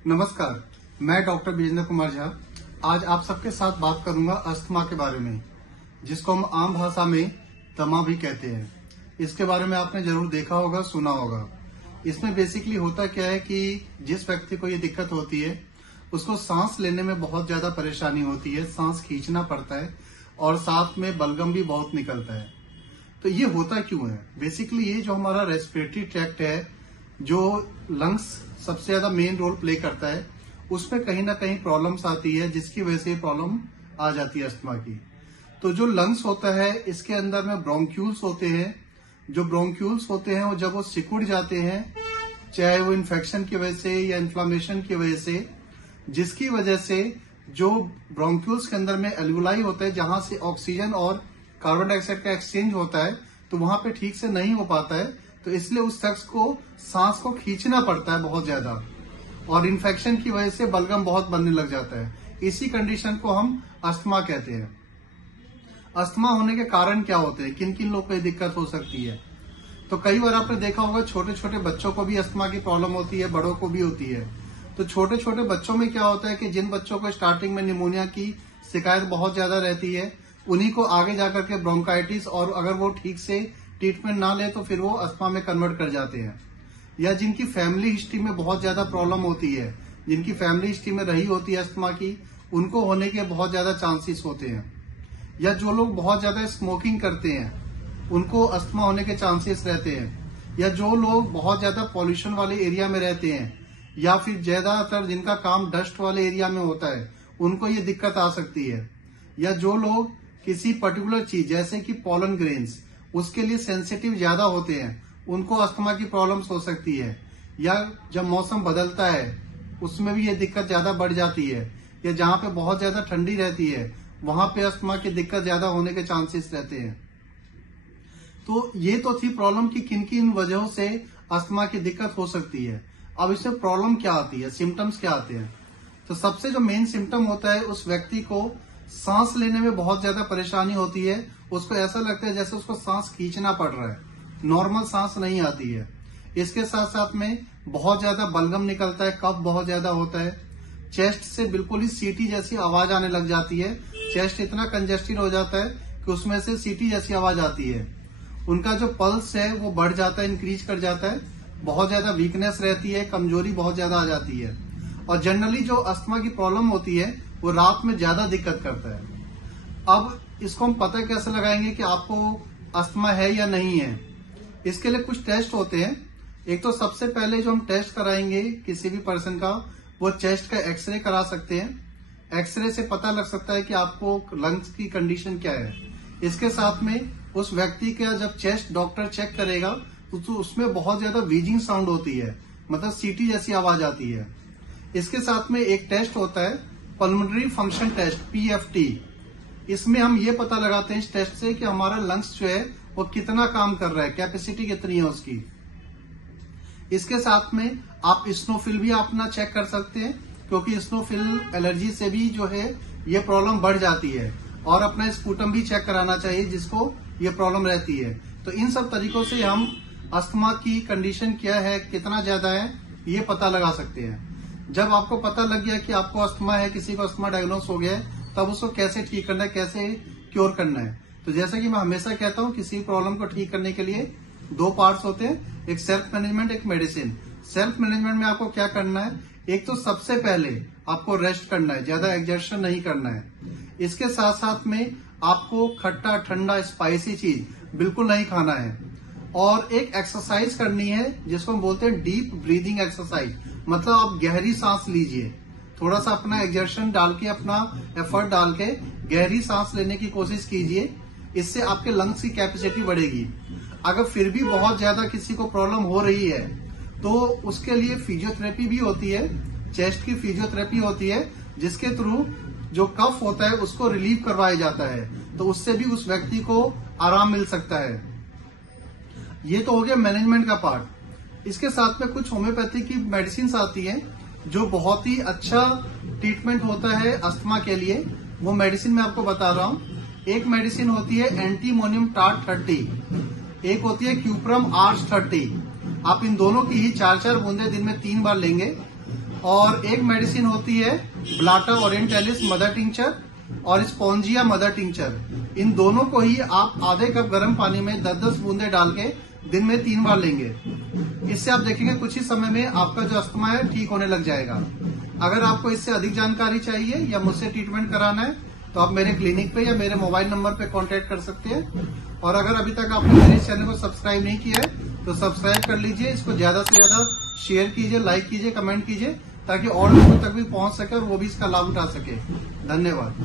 नमस्कार, मैं डॉक्टर विजेंद्र कुमार झा आज आप सबके साथ बात करूंगा अस्थमा के बारे में, जिसको हम आम भाषा में दमा भी कहते हैं। इसके बारे में आपने जरूर देखा होगा, सुना होगा। इसमें बेसिकली होता क्या है कि जिस व्यक्ति को ये दिक्कत होती है उसको सांस लेने में बहुत ज्यादा परेशानी होती है, सांस खींचना पड़ता है और साथ में बलगम भी बहुत निकलता है। तो ये होता क्यों है? बेसिकली ये जो हमारा रेस्पिरेटरी ट्रैक्ट है, जो लंग्स सबसे ज्यादा मेन रोल प्ले करता है, उसमें कहीं ना कहीं प्रॉब्लम्स आती है, जिसकी वजह से प्रॉब्लम आ जाती है अस्थमा की। तो जो लंग्स होता है, इसके अंदर में ब्रोंक्यूल्स होते हैं। जो ब्रोंक्यूल्स होते हैं वो जब वो सिकुड़ जाते हैं, चाहे वो इन्फेक्शन की वजह से या इन्फ्लामेशन की वजह से, जिसकी वजह से जो ब्रोंक्यूल्स के अंदर में एल्वुलाई होता है, जहां से ऑक्सीजन और कार्बन डाइऑक्साइड का एक्सचेंज होता है, तो वहां पे ठीक से नहीं हो पाता है। तो इसलिए उस शख्स को सांस को खींचना पड़ता है बहुत ज्यादा, और इन्फेक्शन की वजह से बलगम बहुत बनने लग जाता है। इसी कंडीशन को हम अस्थमा कहते हैं। अस्थमा होने के कारण क्या होते हैं, किन किन लोगों को ये दिक्कत हो सकती है? तो कई बार आपने देखा होगा छोटे छोटे बच्चों को भी अस्थमा की प्रॉब्लम होती है, बड़ों को भी होती है। तो छोटे छोटे बच्चों में क्या होता है कि जिन बच्चों को स्टार्टिंग में निमोनिया की शिकायत बहुत ज्यादा रहती है, उन्हीं को आगे जाकर के ब्रोंकाइटिस, और अगर वो ठीक से ट्रीटमेंट ना ले तो फिर वो अस्थमा में कन्वर्ट कर जाते हैं। या जिनकी फैमिली हिस्ट्री में बहुत ज्यादा प्रॉब्लम होती है, जिनकी फैमिली हिस्ट्री में रही होती है अस्थमा की, उनको होने के बहुत ज्यादा चांसेस होते हैं। या जो लोग बहुत ज्यादा स्मोकिंग करते हैं, उनको अस्थमा होने के चांसेस रहते हैं। या जो लोग बहुत ज्यादा पॉल्यूशन वाले एरिया में रहते हैं, या फिर ज्यादातर जिनका काम डस्ट वाले एरिया में होता है, उनको ये दिक्कत आ सकती है। या जो लोग किसी पर्टिकुलर चीज जैसे कि पॉलन ग्रेन्स, उसके लिए सेंसिटिव ज्यादा होते हैं, उनको अस्थमा की प्रॉब्लम्स हो सकती है। या जब मौसम बदलता है उसमें भी ये दिक्कत ज्यादा बढ़ जाती है। या जहां पे बहुत ज्यादा ठंडी रहती है, वहां पे अस्थमा की दिक्कत ज्यादा होने के चांसेस रहते हैं। तो ये तो थी प्रॉब्लम की किन किन वजहों से अस्थमा की दिक्कत हो सकती है। अब इसमें प्रॉब्लम क्या आती है, सिम्टम्स क्या आते हैं? तो सबसे जो मेन सिम्टम होता है, उस व्यक्ति को सांस लेने में बहुत ज्यादा परेशानी होती है। उसको ऐसा लगता है जैसे उसको सांस खींचना पड़ रहा है, नॉर्मल सांस नहीं आती है। इसके साथ साथ में बहुत ज्यादा बलगम निकलता है, कफ बहुत ज्यादा होता है। चेस्ट से बिल्कुल ही सीटी जैसी आवाज आने लग जाती है। चेस्ट इतना कंजेस्टेड हो जाता है कि उसमें से सीटी जैसी आवाज आती है। उनका जो पल्स है वो बढ़ जाता है, इंक्रीज कर जाता है। बहुत ज्यादा वीकनेस रहती है, कमजोरी बहुत ज्यादा आ जाती है। और जनरली जो अस्थमा की प्रॉब्लम होती है वो रात में ज्यादा दिक्कत करता है। अब इसको हम पता कैसे लगाएंगे कि आपको अस्थमा है या नहीं है? इसके लिए कुछ टेस्ट होते हैं। एक तो सबसे पहले जो हम टेस्ट कराएंगे किसी भी पर्सन का, वो चेस्ट का एक्सरे करा सकते हैं। एक्सरे से पता लग सकता है कि आपको लंग्स की कंडीशन क्या है। इसके साथ में उस व्यक्ति का जब चेस्ट डॉक्टर चेक करेगा तो उसमें बहुत ज्यादा वीजिंग साउंड होती है, मतलब सीटी जैसी आवाज आती है। इसके साथ में एक टेस्ट होता है पल्मोनरी फंक्शन टेस्ट, PFT। इसमें हम ये पता लगाते हैं इस टेस्ट से कि हमारा लंग्स जो है वो कितना काम कर रहा है, कैपेसिटी कितनी है उसकी। इसके साथ में आप स्नोफिल भी अपना चेक कर सकते हैं, क्योंकि स्नोफिल एलर्जी से भी जो है ये प्रॉब्लम बढ़ जाती है। और अपना स्पूटम भी चेक कराना चाहिए जिसको ये प्रॉब्लम रहती है। तो इन सब तरीकों से हम अस्थमा की कंडीशन क्या है, कितना ज्यादा है, ये पता लगा सकते हैं। जब आपको पता लग गया कि आपको अस्थमा है, किसी को अस्थमा डायग्नोस हो गया है, तब उसको कैसे ठीक करना है, कैसे क्योर करना है। तो जैसा कि मैं हमेशा कहता हूँ, किसी प्रॉब्लम को ठीक करने के लिए दो पार्ट्स होते हैं, एक सेल्फ मैनेजमेंट, एक मेडिसिन। सेल्फ मैनेजमेंट में आपको क्या करना है? एक तो सबसे पहले आपको रेस्ट करना है, ज्यादा एक्सर्शन नहीं करना है। इसके साथ साथ में आपको खट्टा, ठंडा, स्पाइसी चीज बिल्कुल नहीं खाना है। और एक एक्सरसाइज करनी है जिसको हम बोलते हैं डीप ब्रीदिंग एक्सरसाइज। मतलब आप गहरी सांस लीजिए, थोड़ा सा अपना एक्सर्शन डाल के, अपना एफर्ट डाल के गहरी सांस लेने की कोशिश कीजिए। इससे आपके लंग्स की कैपेसिटी बढ़ेगी। अगर फिर भी बहुत ज्यादा किसी को प्रॉब्लम हो रही है तो उसके लिए फिजियोथेरेपी भी होती है, चेस्ट की फिजियोथेरेपी होती है, जिसके थ्रू जो कफ होता है उसको रिलीव करवाया जाता है। तो उससे भी उस व्यक्ति को आराम मिल सकता है। ये तो हो गया मैनेजमेंट का पार्ट। इसके साथ में कुछ होम्योपैथी की मेडिसिन आती है जो बहुत ही अच्छा ट्रीटमेंट होता है अस्थमा के लिए। वो मेडिसिन मैं आपको बता रहा हूँ। एक मेडिसिन होती है एंटीमोनियम टार्ट 30, एक होती है क्यूप्रम आर्स 30। आप इन दोनों की ही 4-4 बूंदे दिन में 3 बार लेंगे। और एक मेडिसिन होती है ब्लाटा ओरिएंटालिस मदर टिंचर और स्पॉन्जिया मदर टिंचर। इन दोनों को ही आप आधे कप गर्म पानी में 10-10 बूंदे डाल के दिन में 3 बार लेंगे। इससे आप देखेंगे कुछ ही समय में आपका जो अस्थमा है ठीक होने लग जाएगा। अगर आपको इससे अधिक जानकारी चाहिए या मुझसे ट्रीटमेंट कराना है तो आप मेरे क्लिनिक पे या मेरे मोबाइल नंबर पे कांटेक्ट कर सकते हैं। और अगर अभी तक आपने मेरे चैनल को सब्सक्राइब नहीं किया है तो सब्सक्राइब कर लीजिए। इसको ज्यादा से ज्यादा शेयर कीजिए, लाइक कीजिए, कमेंट कीजिए ताकि और लोगों तक भी पहुंच सके और वो भी इसका लाभ उठा सके। धन्यवाद।